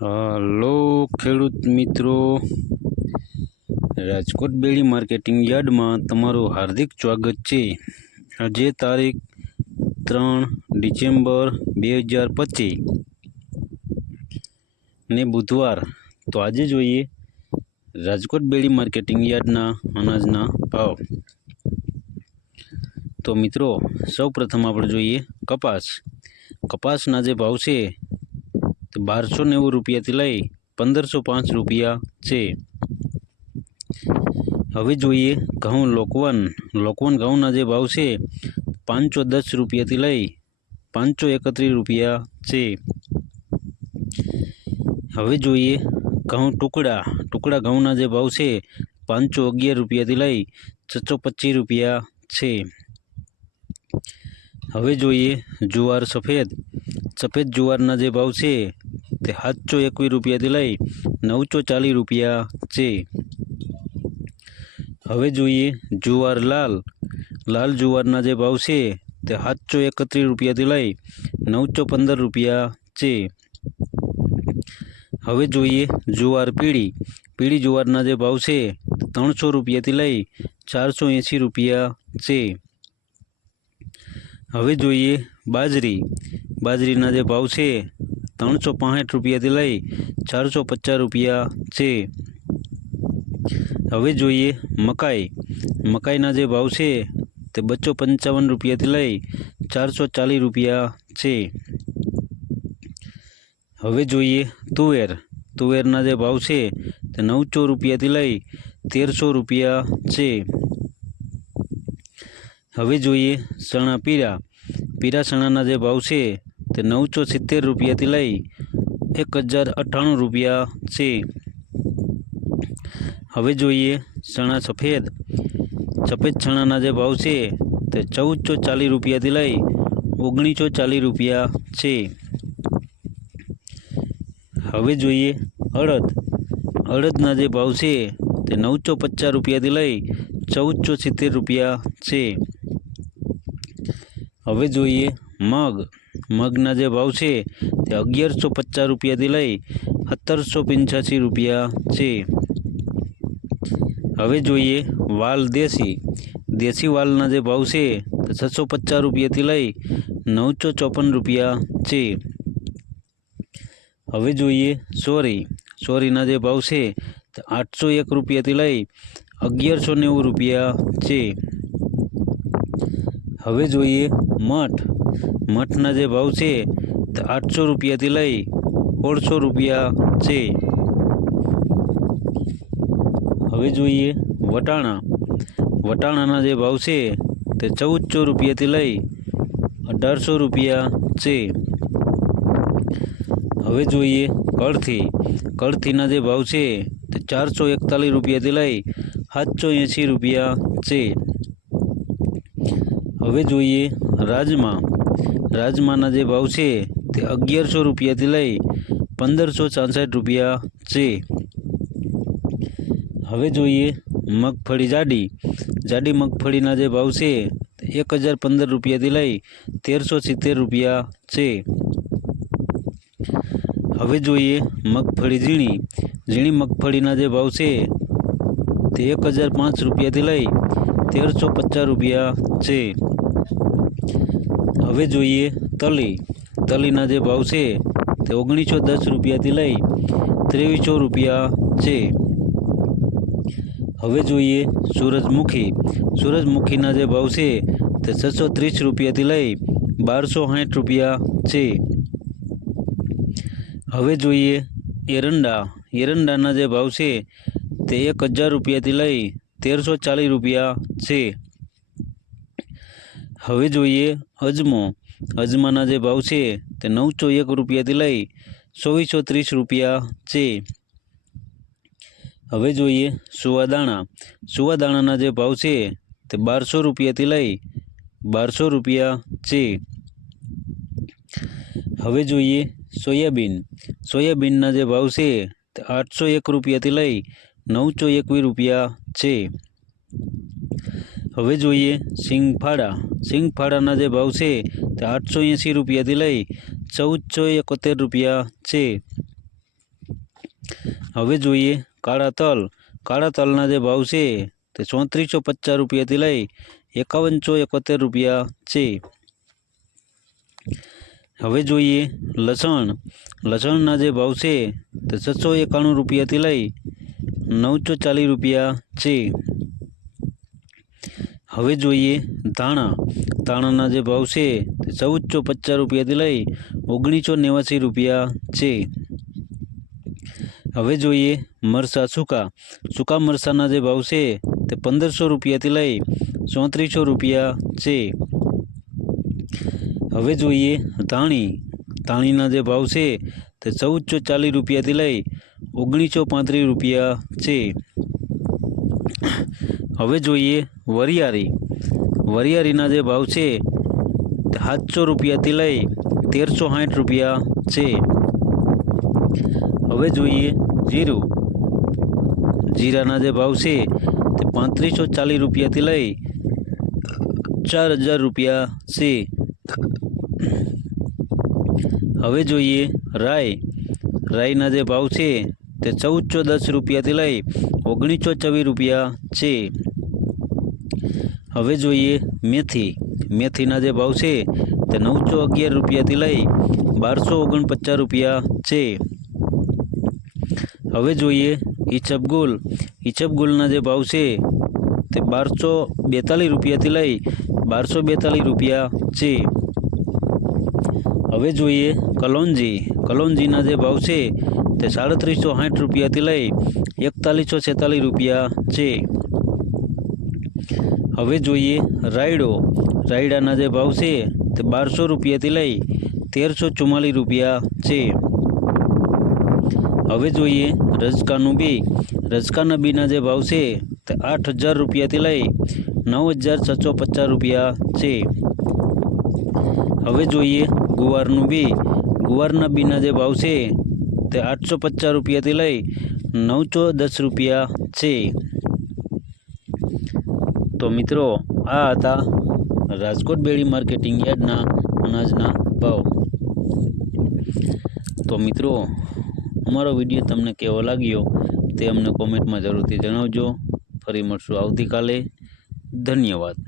Hello, ખેડૂત મિત્રો. રાજકોટ બેડી marketing યાર્ડમાં તમારું હાર્દિક સ્વાગત છે. આજે તારીખ ત્રણ ડિસેમ્બર બે હજાર પચીસ ને બુધવાર. તો આજે જોઈએ રાજકોટ બેડી માર્કેટિંગ યાર્ડના અનાજના ભાવ. તો મિત્રો સૌ પ્રથમ આપણે જોઈએ કપાસ. કપાસના જે ભાવ છે બારસો નેવું રૂપિયાથી લઈ પંદરસો પાંચ રૂપિયા છે. હવે જોઈએ ઘઉં લોકવન. લોકવન ઘઉંના જે ભાવ છે, પાંચસો દસ રૂપિયાથી લઈ પાંચસો એકત્રીસ રૂપિયા છે. હવે જોઈએ ઘઉં ટુકડા. ટુકડા ઘઉંના જે ભાવ છે, પાંચસો અગિયાર રૂપિયાથી લઈ છસો પચીસ રૂપિયા છે. હવે જોઈએ જુવાર સફેદ. સફેદ જુવારના જે ભાવ છે તે સાતસો એકવીસ રૂપિયાથી લઈ નવસો ચાલીસ રૂપિયા છે. હવે જોઈએ જુવાર લાલ. લાલ જુવારના જે ભાવ છે તે સાતસો એકત્રીસ રૂપિયાથી લઈ નવસો પંદર રૂપિયા છે. હવે જોઈએ જુવાર પીળી. પીળી જુવારના જે ભાવ છે તે ત્રણસો રૂપિયાથી લઈ ચારસો એંસી રૂપિયા છે. હવે જોઈએ બાજરી. બાજરીના જે ભાવ છે ત્રણસો પાંસઠ રૂપિયાથી લઈ ચારસો પચાસ રૂપિયા છે. હવે જોઈએ મકાઈ. મકાઈના જે ભાવ છે તે બસો પંચાવન રૂપિયાથી લઈ ચારસો ચાલીસ રૂપિયા છે. હવે જોઈએ તુવેર. તુવેરના જે ભાવ છે તે નવસો રૂપિયાથી લઈ તેરસો રૂપિયા છે. હવે જોઈએ ચણા પીરા પીરા ચણાના જે ભાવ છે તે નવસો સિત્તેર રૂપિયાથી લઈ એક હજાર અઠ્ઠાણું રૂપિયા છે. હવે જોઈએ ચણા સફેદ. સફેદ ચણાના જે ભાવ છે તે ચૌદસો ચાલીસ રૂપિયાથી લઈ ઓગણીસો ચાલીસ રૂપિયા છે. હવે જોઈએ અડદ. અડદના જે ભાવ છે તે નવસો પચાસ રૂપિયાથી લઈ ચૌદસો સિત્તેર રૂપિયા છે. હવે જોઈએ મગ. મગના જે ભાવ છે તે અગિયારસો પચાસ રૂપિયાથી લઈ સત્તરસો પંચ્યાસી રૂપિયા છે. હવે જોઈએ વાલ દેશી. દેશી વાલના જે ભાવ છે તે છસો પચાસ રૂપિયાથી લઈ નવસો ચોપન રૂપિયા છે. હવે જોઈએ સોરી. સોરીના જે ભાવ છે તે આઠસો એક રૂપિયાથી લઈ અગિયારસો નેવું રૂપિયા છે. હવે જોઈએ મઠ. મઠના જે ભાવ છે આઠસો રૂપિયાથી લઈ સોળસો રૂપિયા છે. હવે જોઈએ વટાણા. વટાણાના જે ભાવ છે, તે ચૌદસો રૂપિયાથી લઈ અઢારસો રૂપિયા છે. હવે જોઈએ કળથી. કળથીના જે ભાવ છે, તે ચારસો એકતાલીસ રૂપિયાથી લઈ સાતસો એંસી રૂપિયા છે. હવે જોઈએ રાજમા. રાજમાના જે ભાવ છે તે અગિયારસો રૂપિયાથી લઈ પંદરસો છાસઠ રૂપિયા છે. હવે જોઈએ મગફળી જાડી. જાડી મગફળીના જે ભાવ છે એક હજાર પંદર રૂપિયાથી લઈ તેરસો સિત્તેર રૂપિયા છે. હવે જોઈએ મગફળી ઝીણી. ઝીણી મગફળીના જે ભાવ છે તે એક હજાર પાંચ રૂપિયાથી લઈ તેરસો પચાસ રૂપિયા છે. હવે જોઈએ તલી. તલીના જે ભાવ છે તે ઓગણીસો દસ રૂપિયાથી લઈ ત્રેવીસો રૂપિયા છે. હવે જોઈએ સૂરજમુખી. સૂરજમુખીના જે ભાવ છે તે છસો ત્રીસ રૂપિયાથી લઈ બારસો સાઠ રૂપિયા છે. હવે જોઈએ એરંડા. એરંડાના જે ભાવ છે તે એક હજાર રૂપિયાથી લઈ તેરસો ચાલીસ રૂપિયા છે. હવે જોઈએ અજમો. અજમાના જે ભાવ છે તે નવસો એક રૂપિયાથી લઈ ચોવીસો ત્રીસ રૂપિયા છે. હવે જોઈએ સુવાદાણા. સુવાદાણાના જે ભાવ છે તે બારસો રૂપિયાથી લઈ બારસો રૂપિયા છે. હવે જોઈએ સોયાબીન. સોયાબીનના જે ભાવ છે તે આઠસો એક રૂપિયાથી લઈ નવસો એકવીસ રૂપિયા છે. હવે જોઈએ સિંગફાળા સિંગફાળાના જે ભાવ છે તે આઠસો એંસી રૂપિયાથી લઈ ચૌદસો એકોતેર રૂપિયા છે. હવે જોઈએ કાળા તલ. કાળા તલના જે ભાવ છે તે ચોત્રીસો પચાસ રૂપિયાથી લઈ એકાવનસો એકોતેર રૂપિયા છે. હવે જોઈએ લસણ. લસણના જે ભાવ છે તે છસો એકાણું રૂપિયાથી લઈ નવસો ચાલીસ રૂપિયા છે. હવે જોઈએ ધાણા. ધાણાના જે ભાવ છે તે ચૌદસો પચાસ રૂપિયાથી લઈ ઓગણીસો નેવાસી રૂપિયા છે. હવે જોઈએ મરસા સૂકા. સૂકા મરસાના જે ભાવ છે તે પંદરસો રૂપિયાથી લઈ ચોત્રીસો રૂપિયા છે. હવે જોઈએ ધાણી. ધાણીના જે ભાવ છે તે ચૌદસો ચાલીસ રૂપિયાથી લઈ ઓગણીસો પાંત્રીસ રૂપિયા છે. હવે જોઈએ વરિયાળી. વરિયાળીના જે ભાવ છે, સાતસો રૂપિયાથી લઈ તેરસો સાઠ રૂપિયા છે. હવે જોઈએ જીરું. જીરાના જે ભાવ છે, તે પાંત્રીસો ચાલીસ રૂપિયાથી લઈ ચાર હજાર રૂપિયા છે. હવે જોઈએ રાય રાઈના જે ભાવ છે તે ચૌદસો દસ રૂપિયાથી લઈ ઓગણીસો ચોવીસ રૂપિયા છે. હવે જોઈએ મેથી. મેથીના જે ભાવ છે તે નવસો અગિયાર રૂપિયાથી લઈ બારસો ઓગણપચાસ રૂપિયા છે. હવે જોઈએ ઈચબગુલ ઈચબગુલના જે ભાવ છે તે બારસો બેતાલીસ રૂપિયાથી લઈ બારસો બેતાલીસ રૂપિયા છે. હવે જોઈએ કલોંજી. કલોંજીના જે ભાવ છે તે સાડત્રીસો સાઠ રૂપિયાથી લઈ એકતાલીસો છેતાલીસ રૂપિયા છે. હવે જોઈએ રાયડો. રાયડાના જે ભાવ છે તે બારસો રૂપિયાથી લઈ તેરસો ચુમ્માલીસ રૂપિયા છે. હવે જોઈએ રજકાનું બી. રજકાના બીના જે ભાવ છે તે આઠ હજાર રૂપિયાથી લઈ નવ હજાર છસો પચાસ રૂપિયા છે. હવે જોઈએ ગુવારનું બી. ગુવારના બીના જે ભાવ છે તે આઠસો પચાસ રૂપિયાથી લઈ નવસો દસ રૂપિયા છે. તો મિત્રો, આ હતા રાજકોટ બેડી માર્કેટિંગ યાર્ડના અનાજના ભાવ. તો મિત્રો, અમારો વીડિયો તમને કેવો લાગ્યો તે અમને કોમેન્ટમાં જરૂરથી જણાવજો. ફરી મળશું આવતીકાલે. ધન્યવાદ.